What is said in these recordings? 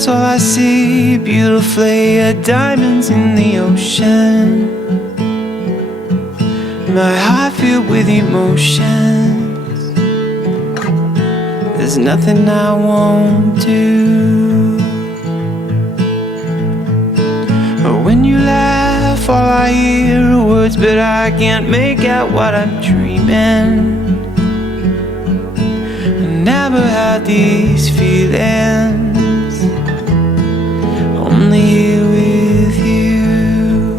eyes, all I see beautifully are diamonds in the ocean. My heart filled with emotions. There's nothing I won't do. When you laugh, all I hear are words, but I can't make out what I'm dreaming. I never had these feelings, only here with you.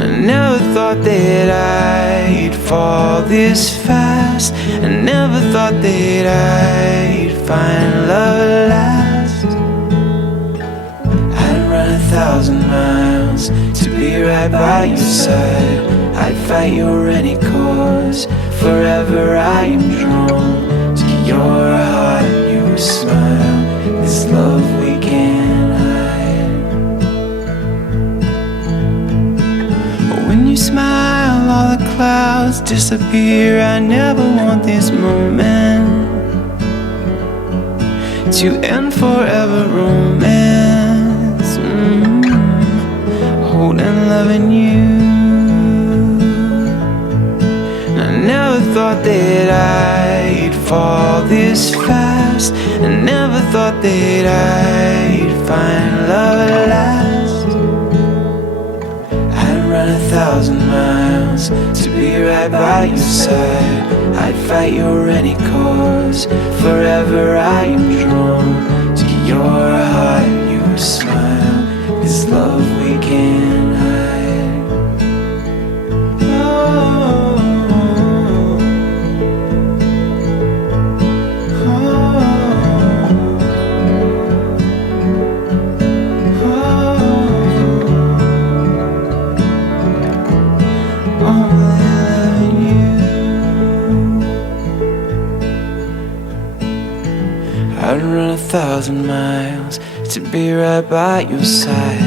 I never thought that I'd fall this fast. I never thought that I'd find love at last. I'd run 1,000 miles to be right by your side. I'd fight your any cause. Forever I am drawn to your heart, your smile, this love we can't hide. When you smile, all the clouds disappear. I never want this moment to end forever. Romance, holding, loving you. I never thought that I'd fall this fast. I never thought that I'd find love at last. I'd run 1,000 miles to be right by your side. I'd fight your any cause. Forever I am drawn to your heart, your smile, this love we can't hide. Oh, I'd run 1,000 miles to be right by your side.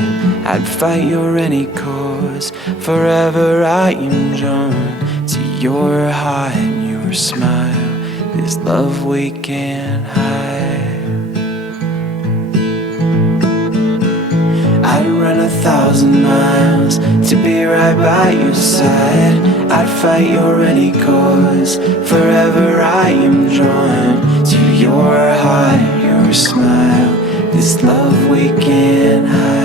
I'd fight your any cause. Forever I am drawn to your heart and your smile, this love we can't hide. I'd run 1,000 miles to be right by your side. I'd fight your any cause. Forever I am drawn to your heart, your smile, this love we can't hide.